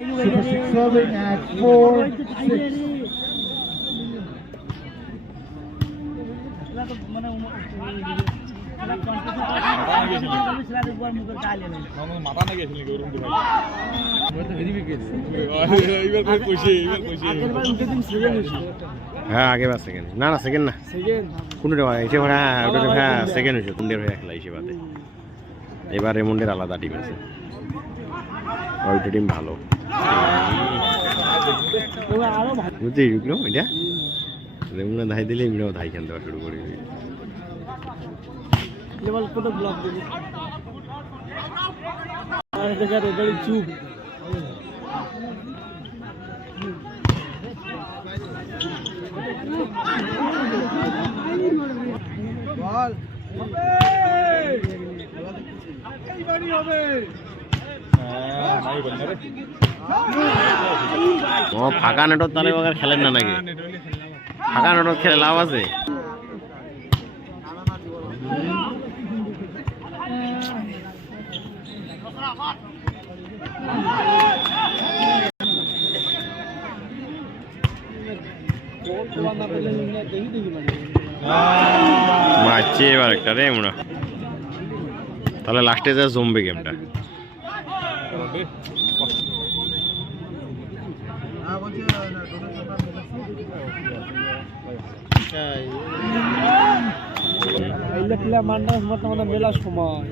Super 6 serving at 4-6. হ্যাঁ আগেবার second না না সেকেন্ড না কোনটা এসে হ্যাঁ ওটা হ্যাঁ সেকেন্ড হয়েছে কুন্ডের হয়ে খেলা হিসেবে এবার রেমন্ডের আলাদা টিম আছে ওইটা টিম ভালো বুঝতে ঢুকলো এটা রেমন্ডে ধাই দিলে এমনিও ধাই খেলতে শুরু করে চুপ ফাঁকা নেটর তাহলে খেলেন না নাকি ফাঁকা নেটর খেলে লাভ আছে মারছে এবার একটা রে মনে তাহলে লাস্টে যা জমবে গেমটা মেলার সময়